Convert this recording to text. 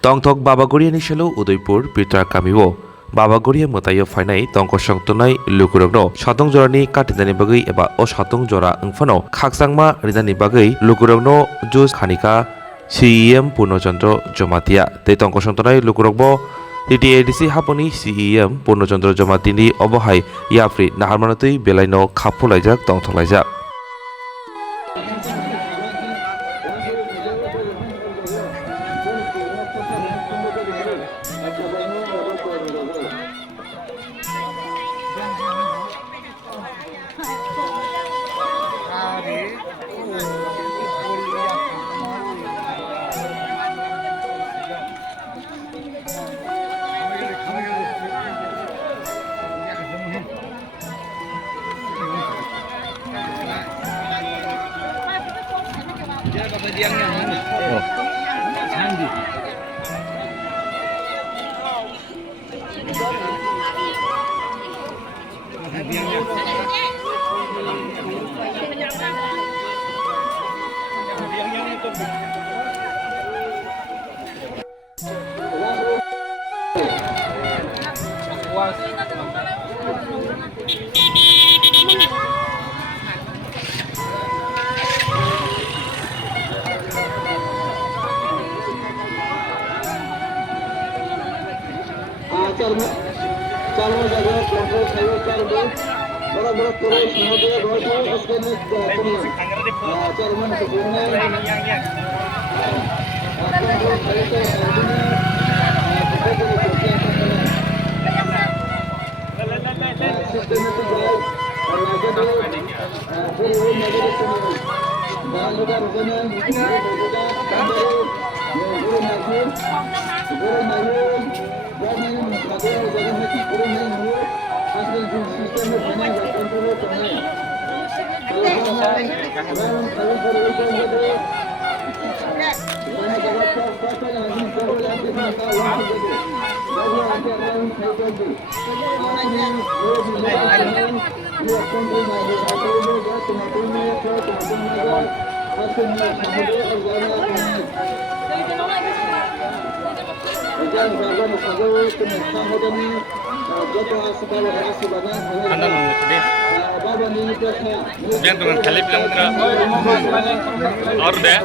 tongthok babagoriani selo udaipur pitra kamibo babagoria motayo fainai tongko songtonai lukurogno shatong jorani katidani bagai eba o shatong jora wngfano khaksangma rinani bagai lukurogno jus khanika CEM Purnochandra Jomatia tei tongko songtonai lukurogbo TTADC haponi CEM Purnochandra Jomatini obohai yapri naharmanatui belaino khapulaijak tongthlaijak चारों जगह control सही कर दो बड़ा बड़ा पूरे समुदाय रोशो उसके में चेयरमैन को बोलना है कंट्रोल सही कर सिस्टमेटिक जाओ और आगे दो फिर वो नेगेटिव दान होगा रुकना होगा गुरु नागुर गवर्नमेंट जगह में पूरे नहीं हुए आजकल जो सिस्टम में बना है कंट्रोल करना है मैंने जगह पर स्पेशल आदमी को लाके दिखा वहां से दे जब आके अराउंड सही कर दो ये कंट्रोल में है तो वो जो टमाटो में तो टमाटो में ऐसे में समुद्र और जाना Jangan jangan sahaja itu sahaja ni jatuh asal asal badan. Anda nunggu deh. Bapa ni itu apa? Biar tuh kali bilang ke or deh.